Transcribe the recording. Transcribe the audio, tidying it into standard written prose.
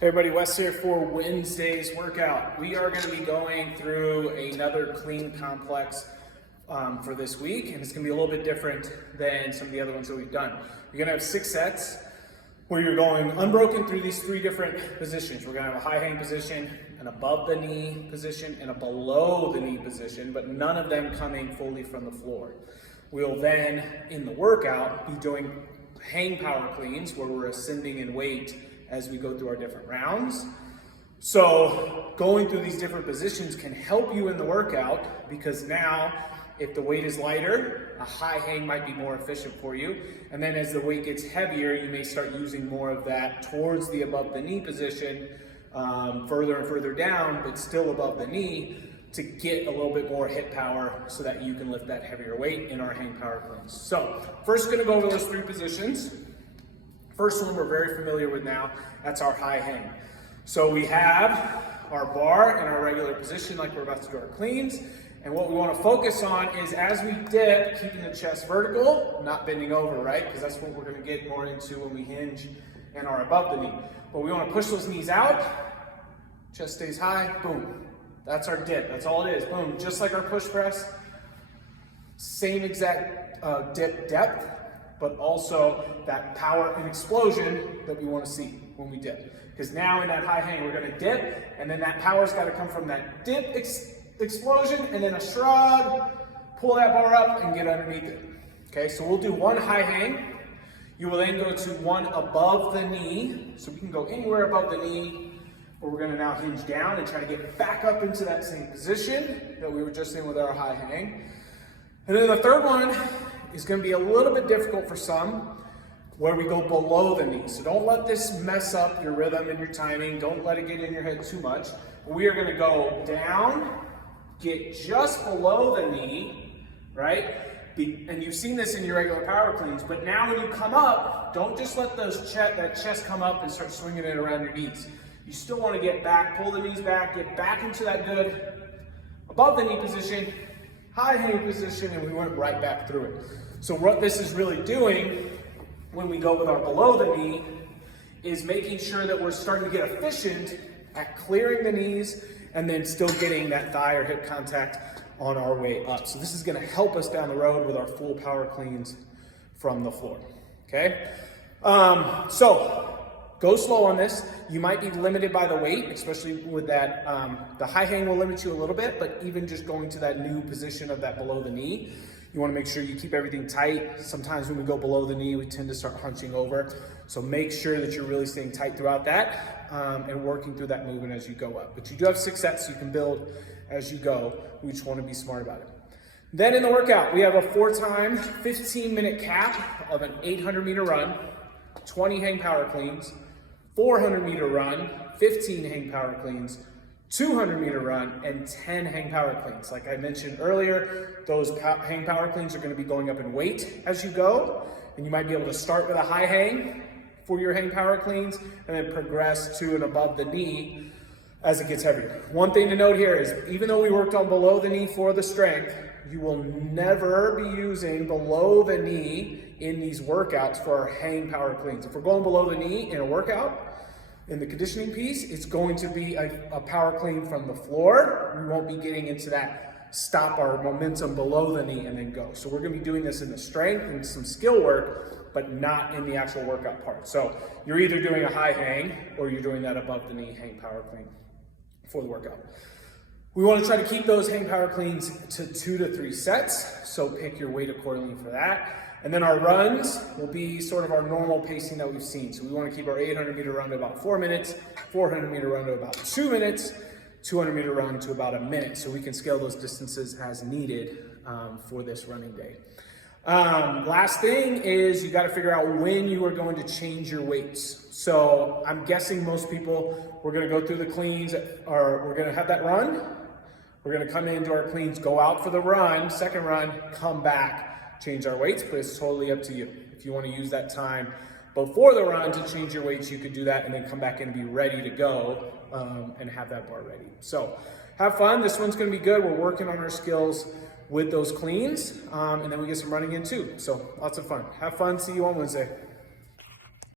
Hey everybody, Wes here for Wednesday's workout. We are going to be going through another clean complex for this week, and it's going to be a little bit different than some of the other ones that we've done. You're going to have 6 sets where you're going unbroken through these 3 different positions. We're going to have a high hang position, an above the knee position, and a below the knee position, but none of them coming fully from the floor. We'll then, in the workout, be doing hang power cleans where we're ascending in weight as we go through our different rounds. So going through these different positions can help you in the workout, because now if the weight is lighter, a high hang might be more efficient for you. And then as the weight gets heavier, you may start using more of that towards the above the knee position, further and further down, but still above the knee, to get a little bit more hip power so that you can lift that heavier weight in our hang power cleans. So first, gonna go over those 3 positions. First one we're very familiar with now, that's our high hang. So we have our bar in our regular position like we're about to do our cleans. And what we want to focus on is as we dip, keeping the chest vertical, not bending over, right? Because that's what we're going to get more into when we hinge and are above the knee. But we want to push those knees out, chest stays high, boom. That's our dip, that's all it is, boom. Just like our push press, same exact dip depth, but also that power and explosion that we want to see when we dip. Because now in that high hang, we're going to dip, and then that power's got to come from that dip explosion, and then a shrug, pull that bar up and get underneath it. Okay, so we'll do 1 high hang. You will then go to 1 above the knee. So we can go anywhere above the knee, but we're going to now hinge down and try to get back up into that same position that we were just in with our high hang. And then the third one is going to be a little bit difficult for some, where we go below the knee. So don't let this mess up your rhythm and your timing. Don't let it get in your head too much. We are going to go down, get just below the knee, right? And you've seen this in your regular power cleans, but now when you come up, don't just let that chest come up and start swinging it around your knees. You still want to get back, pull the knees back, get back into that good above the knee position, high hang position, and we went right back through it. So what this is really doing when we go with our below the knee is making sure that we're starting to get efficient at clearing the knees and then still getting that thigh or hip contact on our way up. So this is going to help us down the road with our full power cleans from the floor. Okay? So go slow on this. You might be limited by the weight, especially with that. The high hang will limit you a little bit, but even just going to that new position of that below the knee, you want to make sure you keep everything tight. Sometimes when we go below the knee, we tend to start hunching over. So make sure that you're really staying tight throughout that and working through that movement as you go up. But you do have 6 sets you can build as you go. We just want to be smart about it. Then in the workout, we have a 4-time 15-minute cap of an 800-meter run, 20 hang power cleans, 400-meter run, 15 hang power cleans, 200-meter run, and 10 hang power cleans. Like I mentioned earlier, those hang power cleans are going to be going up in weight as you go, and you might be able to start with a high hang for your hang power cleans and then progress to an above the knee as it gets heavier. One thing to note here is, even though we worked on below the knee for the strength, you will never be using below the knee in these workouts for our hang power cleans. If we're going below the knee in a workout, in the conditioning piece, it's going to be a power clean from the floor. We won't be getting into that stop our momentum below the knee and then go. So we're going to be doing this in the strength and some skill work, but not in the actual workout part. So you're either doing a high hang or you're doing that above the knee hang power clean for the workout. We want to try to keep those hang power cleans to 2 to 3 sets. So pick your weight accordingly for that. And then our runs will be sort of our normal pacing that we've seen. So we want to keep our 800-meter run to about 4 minutes, 400-meter run to about 2 minutes, 200-meter run to about 1 minute. So we can scale those distances as needed for this running day. Last thing is you got to figure out when you are going to change your weights. So I'm guessing most people, we're going to go through the cleans, or we're going to have that run. We're going to come into our cleans, go out for the run, second run, come back. Change our weights, but it's totally up to you. If you want to use that time before the run to change your weights, you could do that and then come back and be ready to go and have that bar ready. So have fun. This one's going to be good. We're working on our skills with those cleans, and then we get some running in too. So lots of fun. Have fun. See you on Wednesday.